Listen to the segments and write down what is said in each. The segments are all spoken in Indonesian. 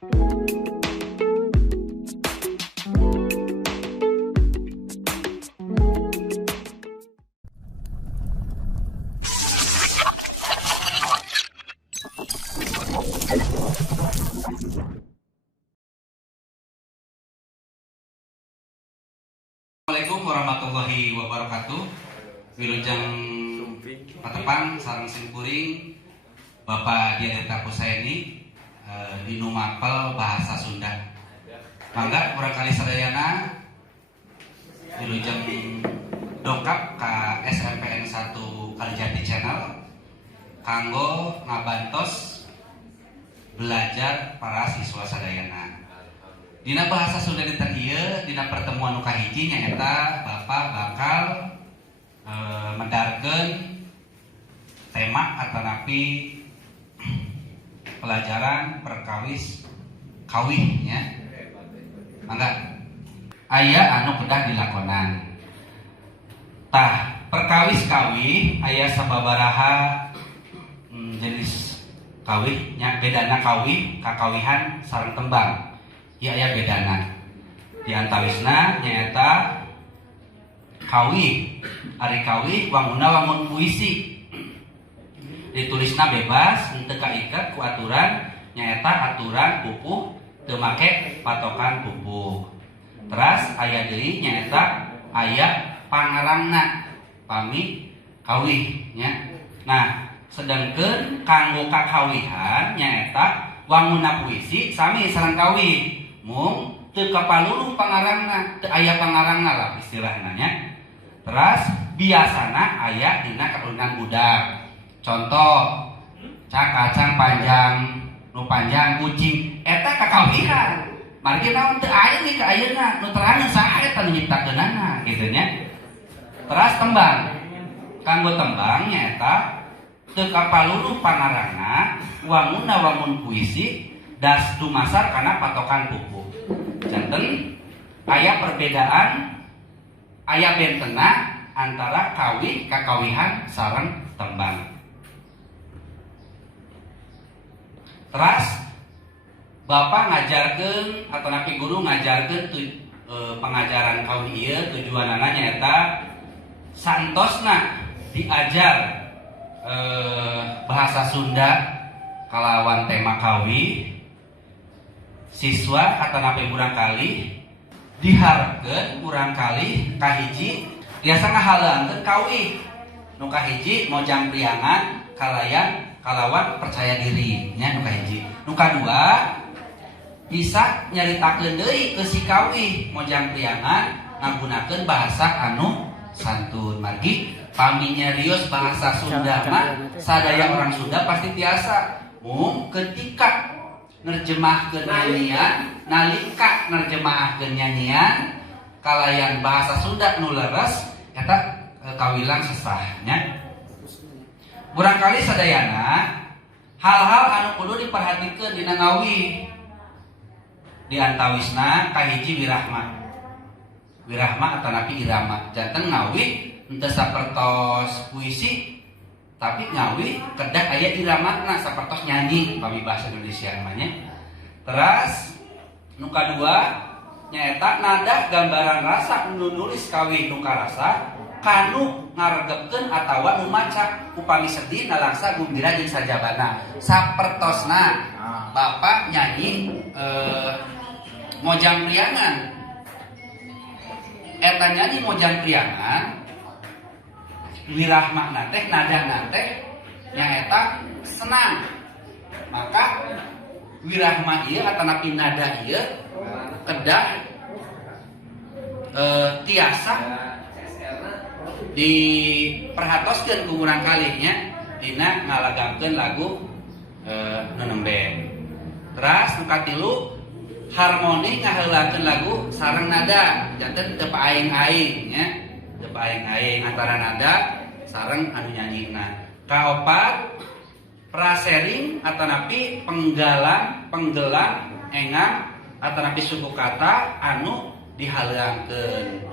Assalamualaikum warahmatullahi wabarakatuh. Wilujeng Patepang sareng simkuring Bapak Dianeta Kusaini di numapel bahasa Sunda. Mangga barangkali sadayana wilujeng dongkap ka SMPN 1 Kalijati Channel kanggo ngabantos belajar para siswa sadayana. Dina bahasa Sunda dinten ieu dina pertemuan nu kahiji nyaeta Bapak bakal mendarkeun tema atanapi pelajaran perkawis kawih nya. Mangga aya anu kedah dilakonan. Tah perkawis kawih aya sababaraha jenis kawih nya, bedana kawih kakawihan sareng tembang. Ya aya bedana. Di antawisna nyaeta kawih, ari kawih wangunna wangun puisi. Ditulisna bebas, henteu kaiket ku aturan, nyaeta aturan pupuh teu make patokan pupuh. Teras aya deui nyaeta aya pangarangna pami kawih nya. Nah, sedengkeun kanggo kakawihan nyaeta wangunna puisi sami sareng kawih. Mung teu kapaluluh pangarangna, teu aya pangarangna lah istilahna nya. Teras biasana aya dina karunan budak. Contoh, cak kacang panjang, nu panjang kucing, eta kakawihan. Margi naon teu aya nih ka ayeuna, nu terang saha eta nu nyiptakeunana kitu nya. Teras tembang. Kanggo tembang nyaeta teu kapaluluh pangarangna, wangunna wangun puisi das dumasar karena patokan pupuh. Janten aya perbedaan, aya bentena antara kawih kakawihan sareng tembang. Teras Bapak ngajarkeun atau napi guru ngajarkeun pengajaran kawih ieu tujuanana nyaeta santosna diajar bahasa Sunda kalawan tema kawih. Siswa atanapi murangkali diharapkeun murangkali kahiji biasa ngahaleungkeun kawih. Nu kahiji mojang priangan kalawan percaya diri nya nu kahiji. Nu kadua bisa nyaritakeun deui ke si kawih mojang priangan ngagunakeun bahasa anu santun. Margi pami nyarios bahasa Sunda mah sadaya orang Sunda pasti biasa. Mung ketika nerjemahkeun nyanyian, nalika nerjemahkeun nyanyian kalayan bahasa Sunda nu leres eta kawilang sesah nya. Murangkali sadayana hal-hal anu kudu diperhatikeun dina ngawih. Di antawisna kahiji wirahma. Wirahma atanapi irama. Janten ngawih henteu sapertos puisi tapi ngawih kedah aya iramana sapertos nyanyi pami bahasa Indonesia namanya. Teras nu kadua nyaeta nada gambaran rasa nu nulis kawih nu karasa kanu ngaregepkeun atawa nu maca upami sedih nalangsa gumbira jeung sajabana. Sapertosna Bapak nyanyi mojang priangan. Eta nyanyi mojang priangan wirahma teh nada teh nyaeta senang. Maka wirahma ieu atanapi nada ieu kedah tiasa diperhatoskeun ku urang kalinya dina ngalagakeun lagu nu nembe. Teras nu katilu harmoni ngaheulakeun lagu sareng nada janten teu paing-aing nya. Teu paing-aing antara nada sareng anu nyanyina. Kaopat prasering atanapi penggelang engang atanapi suku kata anu dihaleuangkeun.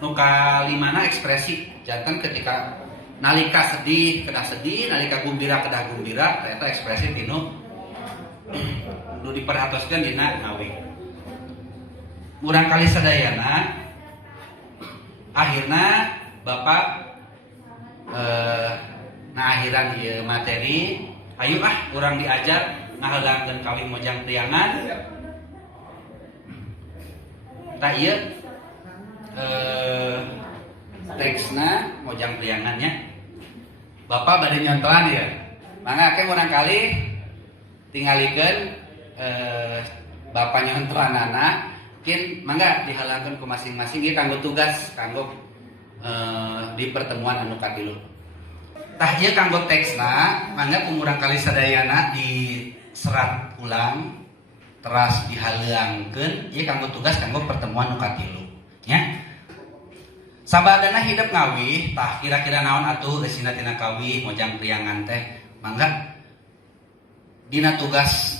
Nu kalimana ekspresi janten ketika nalika sedih kedah sedih, nalika gumbira kedah gumbira, eta ekspresi tinu diperhatoskeun dina ngawih. Urang kali sadayana akhirna Bapak akhiran ieu materi, ayo urang diajar ngaheulangkeun kawin mojang priangan. Tah ieu teksna mojang priangannya. Bapak bade nyontohan ya. Mangga ke urang kali tingalikeun Bapak nyontohanana, mungkin mangga dihalangkeun ku masing-masing ieu kanggo tugas kanggo di pertemuan anu katilu. Tah ieu kanggo teksna, mangga umurang kali sadayana diserat ulang teras dihaleuangkeun ieu kanggo tugas kanggo pertemuan anu katilu nya. Sabadana hidup ngawih, tah kira-kira naon atuh eusina tina kawih mojang priangan teh. Mangga dina tugas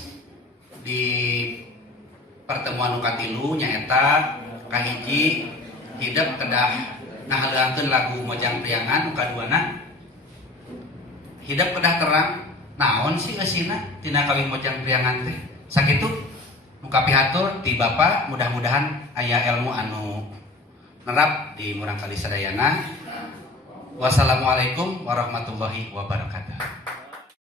di pertemuan anu katilu nyaeta kahiji hidup kedah ngahaleuangkeun lagu mojang priangan, nu kaduana hidup kedah terang naon sih eusina tina kawin mojang priangan teh. Sakitu muka pihatur ti Bapak, mudah-mudahan aya ilmu anu nerap di murang kali sadayana. Wassalamualaikum warahmatullahi wabarakatuh.